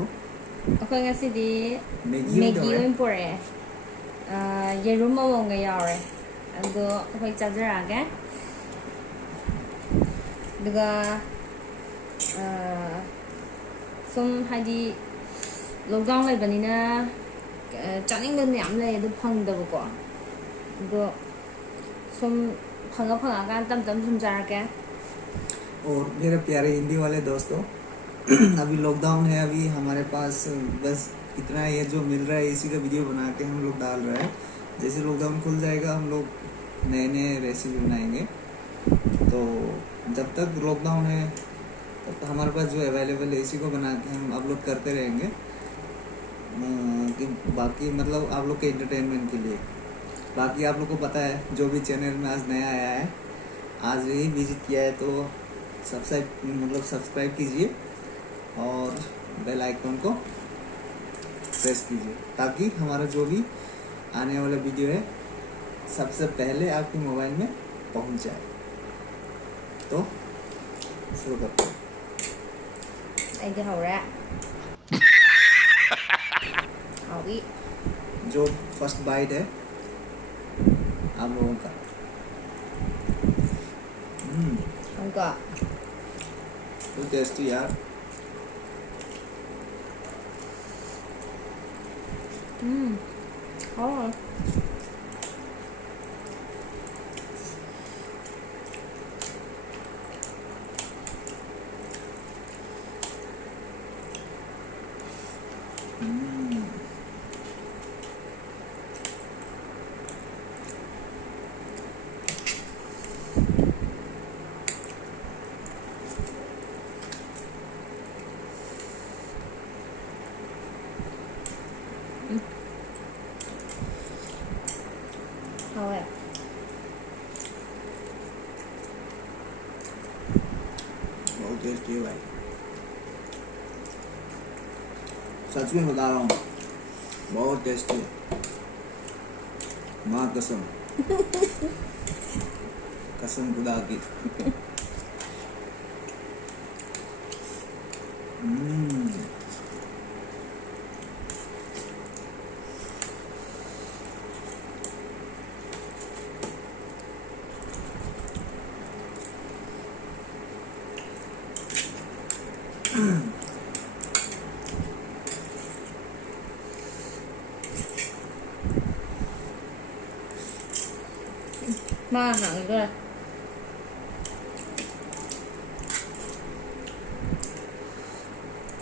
लो अखोई ngasi di Maggie oin pore yerum mawong ga yawre ado akhoi chajaraga duga sum hadi lockdown lebanina chaning ben yam le adu phangdaba ko do sum phanga kan tam sum jarake और मेरे प्यारे हिंदी वाले दोस्तों अभी lockdown है, अभी हमारे पास बस इतना ही है जो मिल रहा है, इसी का वीडियो बना के हम लोग डाल रहे हैं। जैसे लॉकडाउन खुल जाएगा हम लोग नए नए रेसिपी बनाएंगे। तो जब तक लॉकडाउन है तब तक हमारे पास जो अवेलेबल है इसी को बना के हम अपलोड करते रहेंगे कि बाकी मतलब आप लोग के एंटरटेनमेंट के लिए। बाकी आप लोग को पता है जो भी चैनल में आज नया आया है, आज ही विजिट किया है, तो सब्सक्राइब कीजिए और बेल आइकन को प्रेस कीजिए ताकि हमारा जो भी आने वाला वीडियो है सबसे पहले आपके मोबाइल में पहुंच जाए। तो शुरू करते हैं। anh cái hầu ra hầu ý जो फर्स्ट बाइट है आप लोगों का। không có तो टेस्टी यार। khó rồi thôi à बहुत टेस्टी है भाई, सच में बता रहा हूँ बहुत टेस्टी है। माँ कसम कसम खुदा की। mà hẳn rồi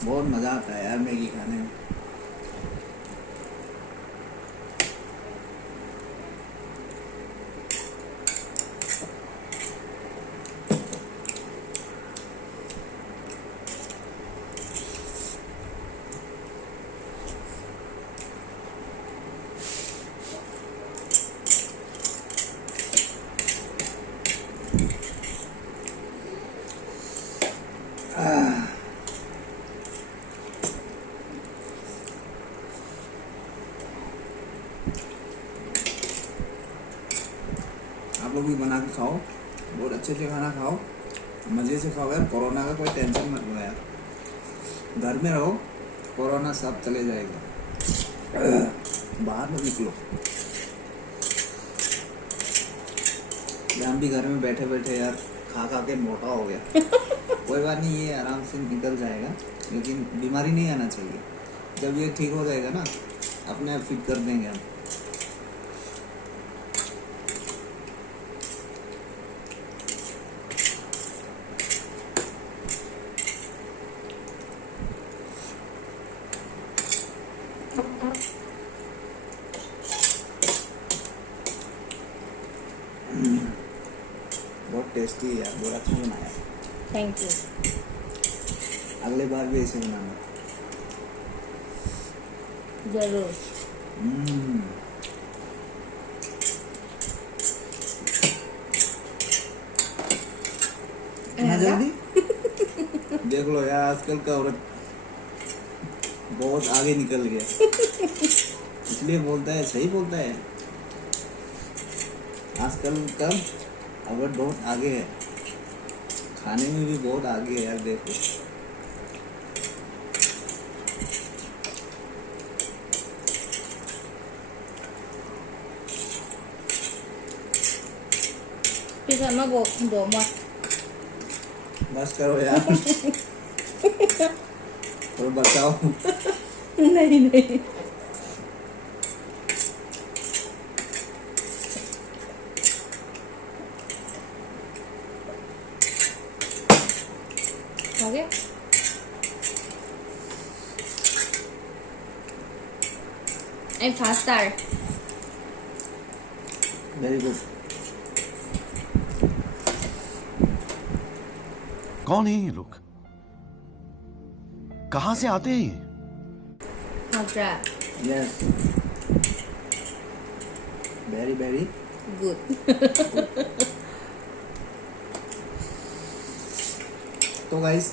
बहुत मजा आता है यार मैगी खाने में। आप लोग भी बना के खाओ, बहुत अच्छे से खाना खाओ, मज़े से खाओ यार। कोरोना का कोई टेंशन मत लो यार, घर में रहो, कोरोना सब चले जाएगा। बाहर मत निकलो। हम भी घर में बैठे बैठे यार खा के मोटा हो गया। कोई बात नहीं, ये आराम से निकल जाएगा, लेकिन बीमारी नहीं आना चाहिए। जब ये ठीक हो जाएगा ना, अपने आप फिट कर देंगे हम। बहुत टेस्टी है यार, बहुत अच्छा बनाया। Thank you. अगले बार भी ऐसे बनाना जरूर। इतना जल्दी देख लो यार, आजकल का औरत बहुत आगे निकल गया। इसलिए बोलता है, सही बोलता है, आजकल का औरत बहुत आगे है, खाने में भी बहुत आगे है यार। देखो pizza mago do mo. बस करो यार और बताओ नहीं नहीं हो गया and faster वेरी गुड कौन है ये लोग? कहां से आते हैं ये? how try yes very very good तो गाइस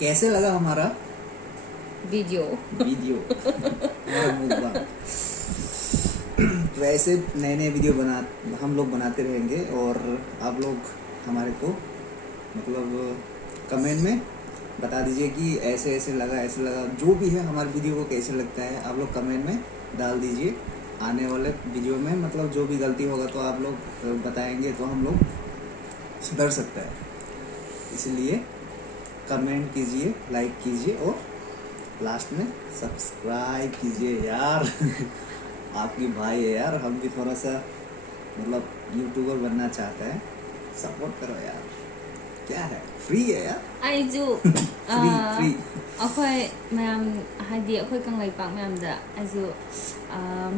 कैसे लगा हमारा video वीडियो हमारा मुकबांग तो ऐसे नए नए वीडियो हम लोग बनाते रहेंगे और आप लोग हमारे को मतलब कमेंट में बता दीजिए कि ऐसे ऐसे लगा जो भी है हमारे वीडियो को कैसे लगता है आप लोग कमेंट में डाल दीजिए आने वाले वीडियो में मतलब जो भी गलती होगा तो आप लोग बताएंगे तो हम लोग सुधर सकते हैं इसलिए कमेंट कीजिए लाइक कीजिए और लास्ट में सब्सक्राइब कीजिए यार आपकी भाई है यार हम भी थोड़ा सा मतलब यूट्यूबर बनना चाहते हैं सपोर्ट करो यार क्या है फ्री है यार 아이주 free अखोई मैम हाइदी अखोई कंगलाई पाक मैम दा आइजु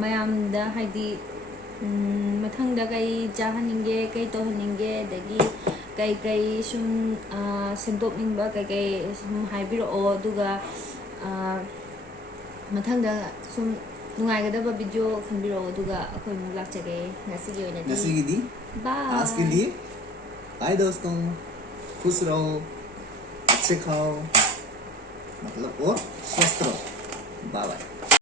मैम दा हाइदी मथंग दा कई जाहनिंगे कई तोहनिंगे दगी कई कई सुम सेंदोकनिंगबा कई सुम हाइबिरो दुगा मथंग दा सुम नुंगाइगदबा वीडियो खनबिरो दुगा अखोई मु लाक्चगे नसिगी ओइनादी नसीगी बाय आज के लिए हाय दोस्तों खुश रहो अच्छे खाओ मतलब और स्वस्थ रहो बाय बाय